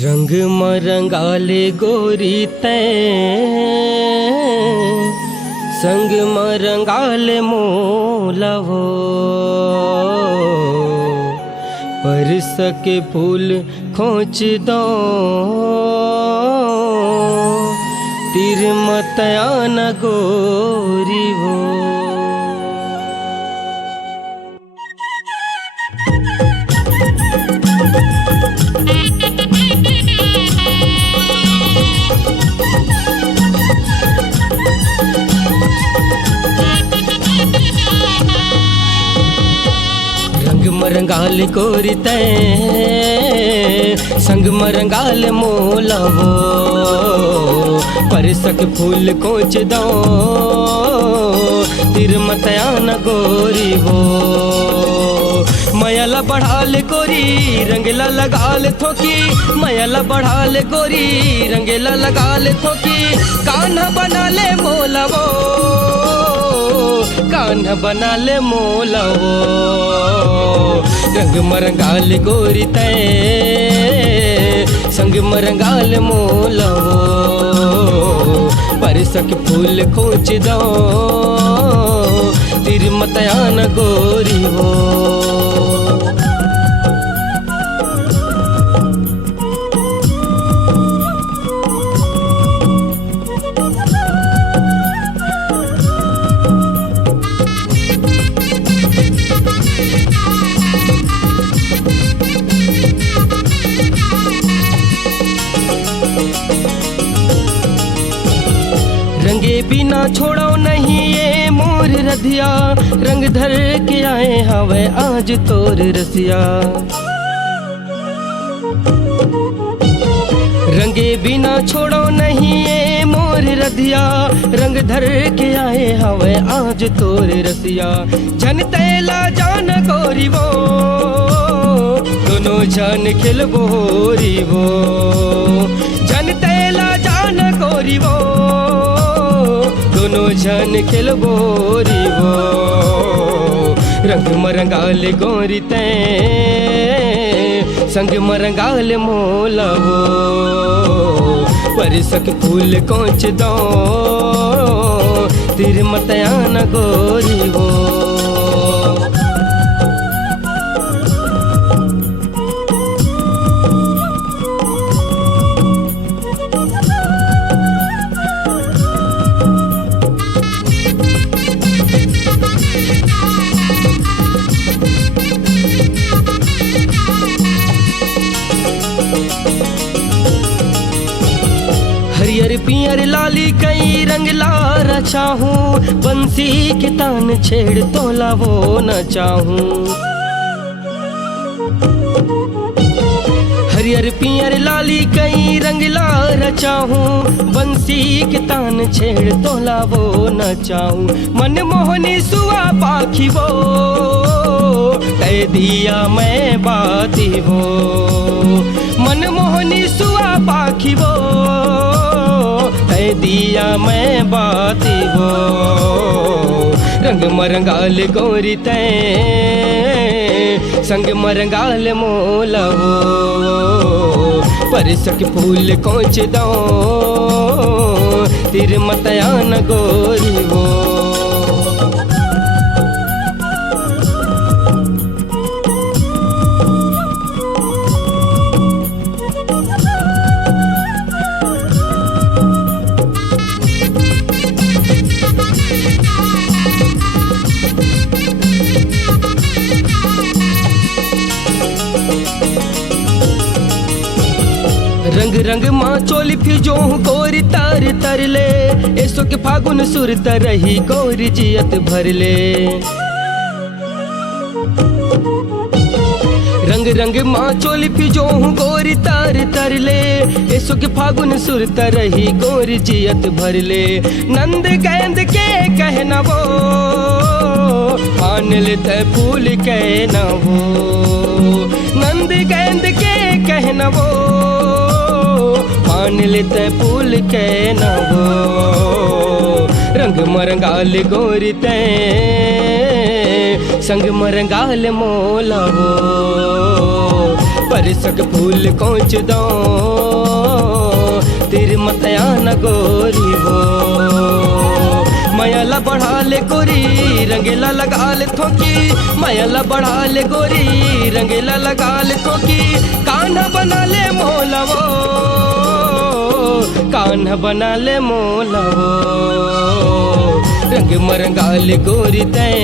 रंग मरंगाले गोरी तैं संग मरंगाले मोलावो परस के फूल खोच दो तिर मतया न गोरी वो। रंग मरंगाल गोरी तैं संग मरंगाल मोलावो परसक फूल कोच दो तिर मतया न गोरी वो। मयाला बढ़ाल गोरी रंगला लगाल थोकी मयाला बढ़ाल गोरी रंगला लगाल थोकी कान्हा बना ले मोलावो कान्हा बना ले मोलावो। रंग मरंगाल गोरी तैं संग मरंगाल मोलावो परसक फूल खोच दो तिर मतया न गोरी वो। रंगे बिना छोड़ो नहीं ये मोर रधिया रंग धर के आए हवे आज तोर रसिया। रंगे बिना छोड़ो नहीं ये मोर रधिया रंग धर के आए हवे आज तोर रसिया। जन तेला जान गोरी वो दोनों जान खिलबो री वो। जन तेला जान गोरी वो दोनों जान खिलबो री वो। रंग मरंगाल गोरी तैं संग मरंगाल मोलावो परसक फूल कोच दो तिर मतया न गोरी वो। हरियर पियर लाली कई रंग लारा चाहूं बंसी के तान छेड़ तोला वो न चाहूं। हरियर पियर लाली कई रंग लारा चाहूं बंसी के तान छेड़ तोला वो न चाहूं। मन मोहनी सुआ पाखी वो कह दिया मैं बाती वो। मन मोहनी सुआ पाखी वो कह दिया मैं बाती वो। रंग मरंगाल गोरी तैं संग मरंगाल मोलावो परसक फूल कोच दो तिर मतया न गोरी वो। रंग रंग माँ चोली फिजो गोरी तर तर ले ऐसो के फागुन सुर तरही गोरी जियत भर ले। रंग रंग माँ चोली फिजो गोरी तर तर ले ऐसो के फागुन सुर तरही गोरी जियत भर ले। नंद गेंद के कहना वो मान लेते फूल कहना वो। नंद गेंद के कहना वो मान लेते फूल कहना वो। रंग मरंगाल गोरी तैं संग मरंगाल मोलावो परसक फूल कोच दो तिर मतया न गोरी हो मायाला बढ़ा ले गोरी रंगेला लगा ले थोकी मायाला बढ़ा ले गोरी रंगेला लगा ले थोकी कान्हा बना ले मोलवो कान्हा बना ले मोलवो रंग मरंगाल गोरी तैं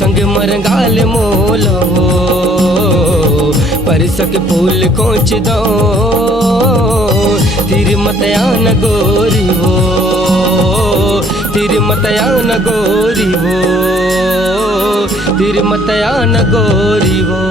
संग मरंगाल मोलवो परसक फूल कोच दो तिर मतया न गोरी हो तिर मतया न गोरी हो तिर मतया न गोरी हो।